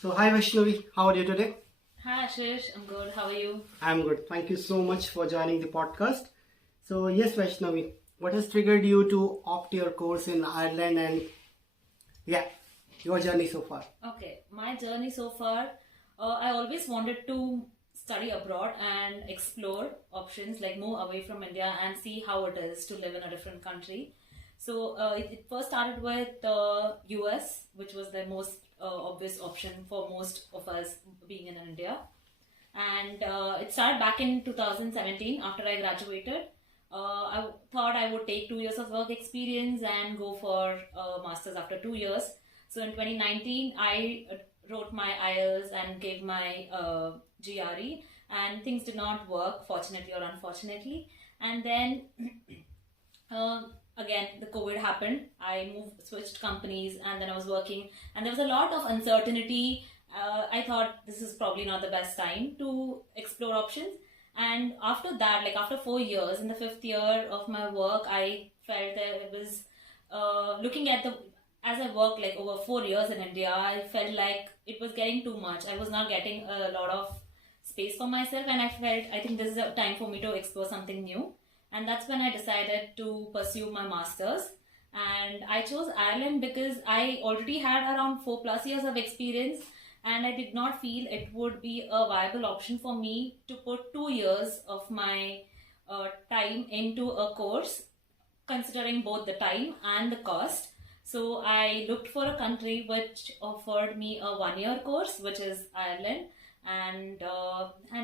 So, hi Vaishnavi, how are you today? Hi Ashish, I'm good. How are you? I'm good. Thank you so much for joining the podcast. So, yes, Vaishnavi, what has triggered you to opt your course in Ireland and yeah, your journey so far? Okay, my journey so far, I always wanted to study abroad and explore options like move away from India and see how it is to live in a different country. So it first started with US, which was the most obvious option for most of us being in India. And it started back in 2017 after I graduated. I thought I would take 2 years of work experience and go for a master's after 2 years. So in 2019, I wrote my IELTS and gave my GRE, and things did not work, fortunately or unfortunately. And then again, the COVID happened. I switched companies, and then I was working, and there was a lot of uncertainty. I thought this is probably not the best time to explore options. And after that, like after 4 years, in the fifth year of my work, I felt that it was looking at the as I worked like over 4 years in India, I felt like it was getting too much. I was not getting a lot of space for myself, and I think this is a time for me to explore something new. And that's when I decided to pursue my masters. And I chose Ireland because I already had around 4+ years of experience, and I did not feel it would be a viable option for me to put 2 years of my time into a course, considering both the time and the cost. So I looked for a country which offered me a 1 year course, which is Ireland, and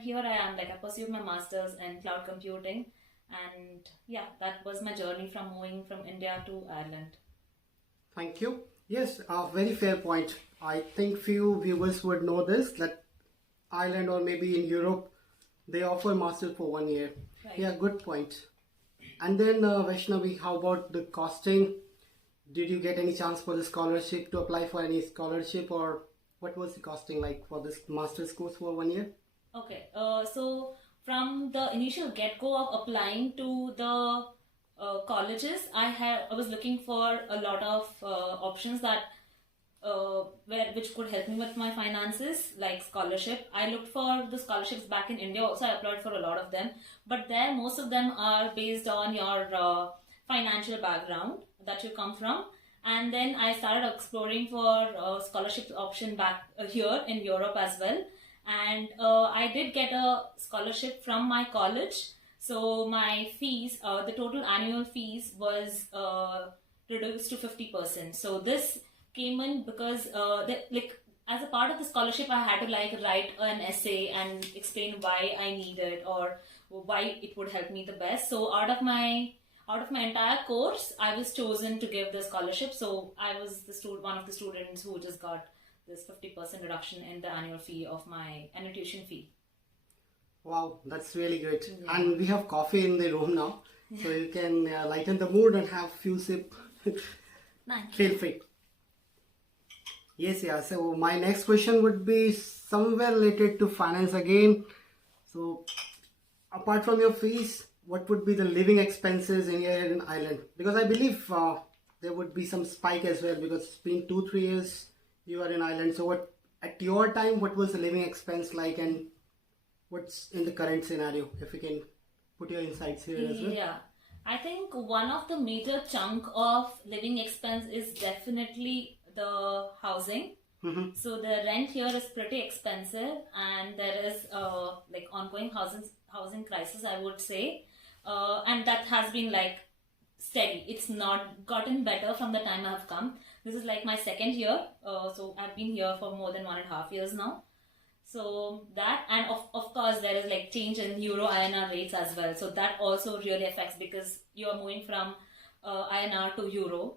here I am. Like I pursued my masters in cloud computing, and yeah, that was my journey from moving from India to Ireland. Thank you. Yes, very fair point. I think few viewers would know this that Ireland or maybe in Europe they offer master for 1 year. Right. Yeah, good point. And then Vaishnavi, how about the costing? Did you get any chance for the scholarship to apply for any scholarship, or what was the costing like for this master's course for 1 year? Okay, so from the initial get-go of applying to the colleges, I was looking for a lot of options that which could help me with my finances, like scholarship. I looked for the scholarships back in India. Also, I applied for a lot of them, but there most of them are based on your financial background that you come from. And then I started exploring for scholarship option back here in Europe as well. And I did get a scholarship from my college. So my fees, the total annual fees was reduced to 50%. So this came in because like as a part of the scholarship, I had to like write an essay and explain why I need it or why it would help me the best. So out of my entire course, I was chosen to give the scholarship. So I was one of the students who just got this 50% reduction in the annual fee of my annual tuition fee. Wow, that's really good. Yeah. And we have coffee in the room now, so you can lighten the mood and have few sip. Nice. Feel free. Yes, yeah. So my next question would be somewhere related to finance again. So apart from your fees, what would be the living expenses in here in Ireland? Because I believe there would be some spike as well because it's been 2-3 years you are in Ireland. So what at your time, what was the living expense like, and what's in the current scenario? If you can put your insights here as well. Yeah, I think one of the major chunk of living expense is definitely the housing. Mm-hmm. So the rent here is pretty expensive, and there is like ongoing housing crisis, I would say, and that has been like steady. It's not gotten better from the time I've come. This is like my second year, so I've been here for more than 1.5 years now. So that, and of course there is like change in Euro INR rates as well. So that also really affects because you are moving from INR to Euro,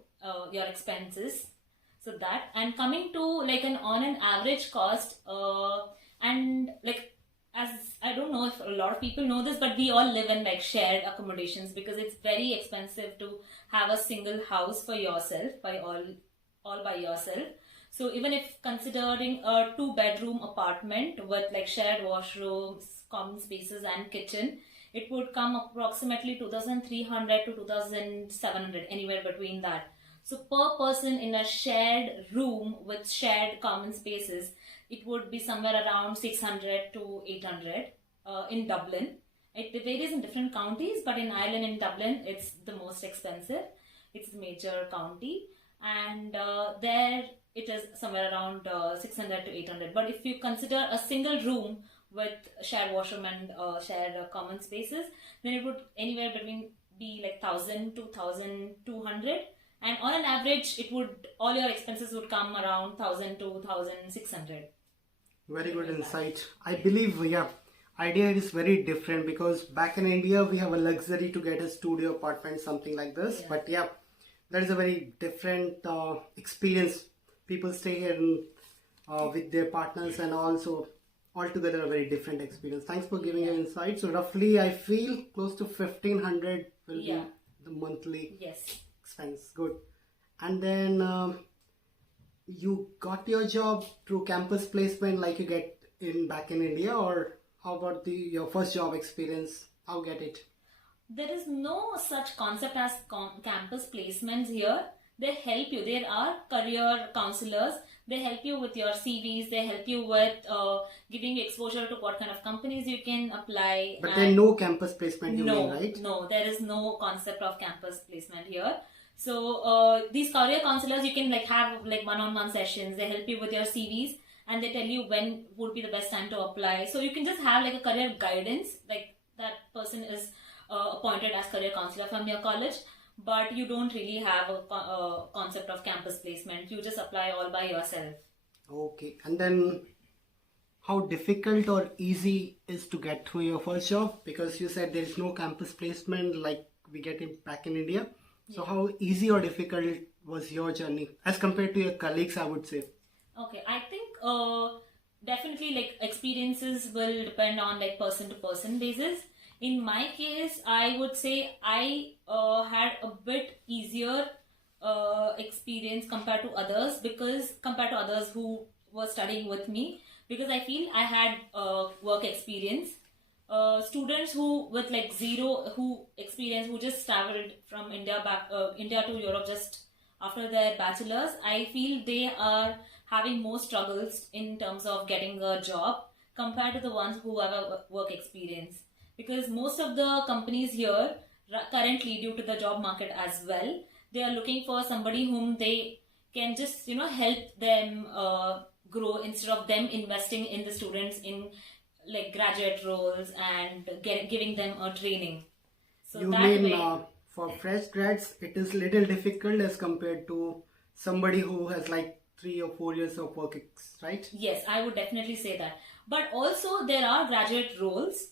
your expenses. So that, and coming to like on an average cost, and like as I don't know if a lot of people know this, but we all live in like shared accommodations because it's very expensive to have a single house for yourself all by yourself. So even if considering a 2 bedroom apartment with like shared washrooms, common spaces and kitchen, it would come approximately 2,300 to 2,700, anywhere between that. So per person in a shared room with shared common spaces, it would be somewhere around 600 to 800 in Dublin. It varies in different counties, but in Ireland, in Dublin, it's the most expensive. It's the major county, and there it is somewhere around 600 to 800. But if you consider a single room with shared washroom and shared common spaces, then it would anywhere between be like 1000 to 1200, and on an average it would all your expenses would come around 1000 to 1600. Very good insight. I believe, yeah, idea is very different because back in India we have a luxury to get a studio apartment, something like this. Yeah. But yeah, that is a very different experience. People stay here in, with their partners and also altogether a very different experience. Thanks for giving your insight. So roughly, I feel close to 1500 will Yeah. be the monthly Yes. expense. Good. And then you got your job through campus placement like you get in back in India, or how about your first job experience? How get it? There is no such concept as campus placements here. They help you. There are career counselors. They help you with your CVs. They help you with giving you exposure to what kind of companies you can apply. But then no campus placement, you no, mean, right? no, there is no concept of campus placement here. So these career counselors, you can like have like one-on-one sessions. They help you with your CVs and they tell you when would be the best time to apply. So you can just have like a career guidance. Like that person is appointed as career counselor from your college, but you don't really have a concept of campus placement. You just apply all by yourself. Okay. And then how difficult or easy is to get through your first job? Because you said there is no campus placement like we get in back in India. So how easy or difficult was your journey as compared to your colleagues, I would say? Okay, I think definitely like experiences will depend on like person to person basis. In my case, I would say I had a bit easier experience compared to others, because compared to others who were studying with me, because I feel I had work experience. Students who with like zero who experience, who just traveled from India to Europe just after their bachelor's, I feel they are having more struggles in terms of getting a job compared to the ones who have a work experience, because most of the companies here currently, due to the job market as well, they are looking for somebody whom they can just help them grow, instead of them investing in the students in like graduate roles and giving them a training. So You that mean way, for fresh grads, it is little difficult as compared to somebody who has like 3 or 4 years of work, right? yes, I would definitely say that. But also there are graduate roles,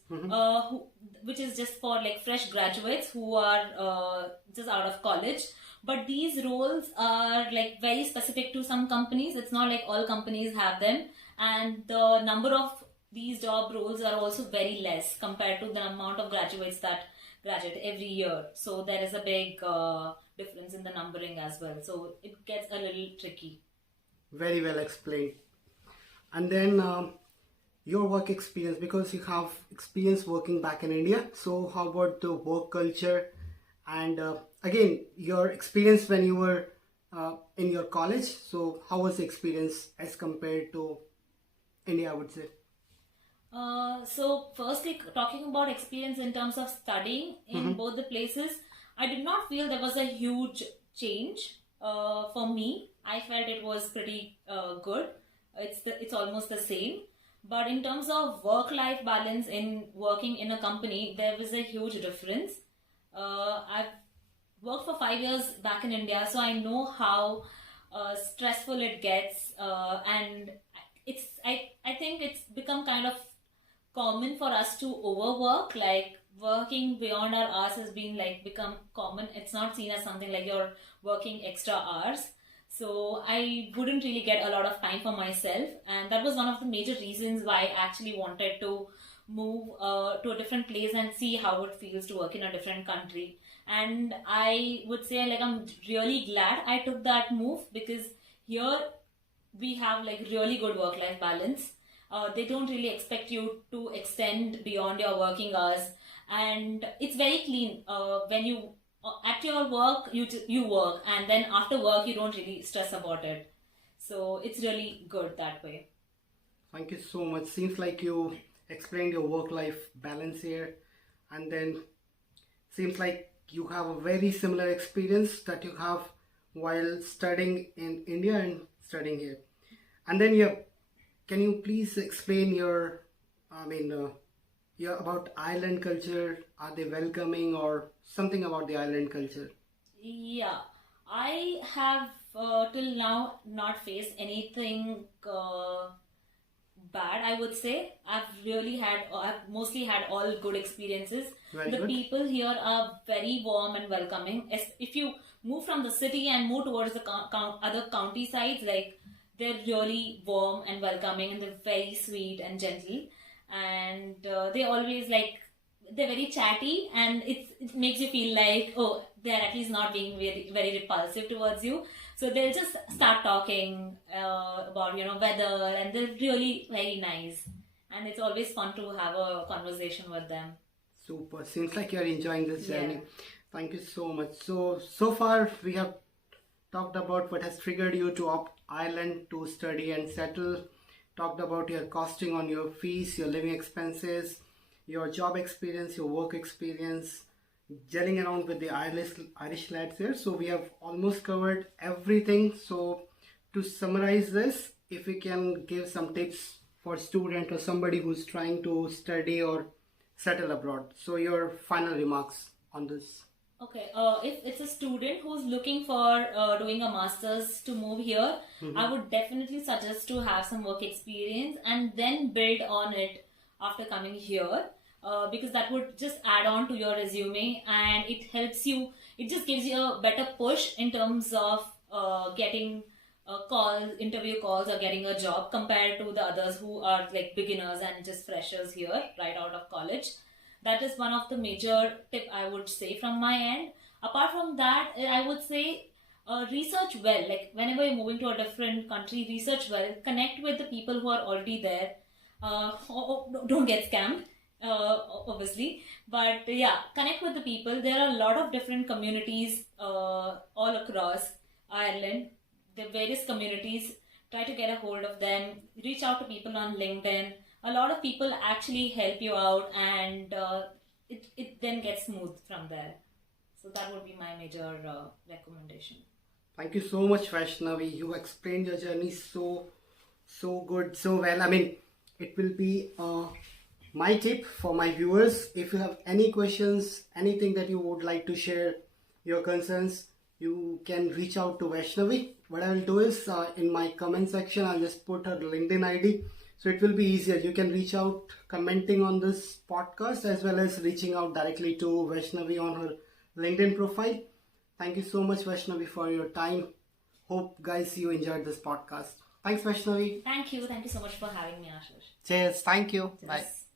which is just for like fresh graduates who are just out of college. But these roles are like very specific to some companies. It's not like all companies have them, and the number of these job roles are also very less compared to the amount of graduates that graduate every year. So there is a big difference in the numbering as well. So it gets a little tricky. Very well explained. And then your work experience, because you have experience working back in India. So how about the work culture? And again, your experience when you were in your college. So how was the experience as compared to India, I would say? So firstly, talking about experience in terms of studying in both the places, I did not feel there was a huge change for me. I felt it was pretty good. It's almost the same. But in terms of work-life balance in working in a company, there was a huge difference. I've worked for 5 years back in India, so I know how stressful it gets, and I think it's become kind of common for us to overwork. Like working beyond our hours has been like become common. It's not seen as something like you're working extra hours. So I wouldn't really get a lot of time for myself, and that was one of the major reasons why I actually wanted to move to a different place and see how it feels to work in a different country. And I would say like I'm really glad I took that move, because here we have like really good work-life balance. They don't really expect you to extend beyond your working hours, and it's very clean. When you at your work you work, and then after work you don't really stress about it. So it's really good that way. Thank you so much. Seems like you explained your work-life balance here, and then seems like you have a very similar experience that you have while studying in India and studying here. And then, yeah, can you please explain your, yeah, about Ireland culture? Are they welcoming or something about the Ireland culture? Yeah, I have till now not faced anything bad, I would say. I've mostly had all good experiences. Very The good. people here are very warm and welcoming. If you move from the city and move towards the other county sides, like, they're really warm and welcoming, and they're very sweet and gentle. And they always, like, they're very chatty, and it makes you feel like, oh, they're at least not being very, very repulsive towards you. So they'll just start talking about, weather, and they're really very nice. And it's always fun to have a conversation with them. Super. Seems like you're enjoying this journey. Yeah. Thank you so much. So far we have talked about what has triggered you to opt Ireland to study and settle. Talked about your costing on your fees, your living expenses, your job experience, your work experience, gelling around with the Irish lads here. So we have almost covered everything. So to summarize this, if we can give some tips for student or somebody who's trying to study or settle abroad. So your final remarks on this. Okay, if it's a student who's looking for doing a master's to move here, I would definitely suggest to have some work experience and then build on it after coming here, because that would just add on to your resume, and it helps you, it just gives you a better push in terms of getting interview calls, or getting a job, compared to the others who are like beginners and just freshers here right out of college. That is one of the major tip I would say from my end. Apart from that, I would say research well. Like, whenever you're moving to a different country, research well, connect with the people who are already there. Don't get scammed, obviously, but yeah, connect with the people. There are a lot of different communities all across Ireland. The various communities, try to get a hold of them, reach out to people on LinkedIn. A lot of people actually help you out, and it then gets smooth from there. So that would be my major recommendation. Thank you so much, Vaishnavi. You explained your journey so good, so well. I mean, it will be my tip for my viewers. If you have any questions, anything that you would like to share, your concerns, you can reach out to Vaishnavi. What I will do is in my comment section, I'll just put her LinkedIn ID. So it will be easier. You can reach out commenting on this podcast, as well as reaching out directly to Vaishnavi on her LinkedIn profile. Thank you so much, Vaishnavi, for your time. Hope, guys, you enjoyed this podcast. Thanks, Vaishnavi. Thank you so much for having me, Ashish. Cheers. Thank you. Bye. Yes.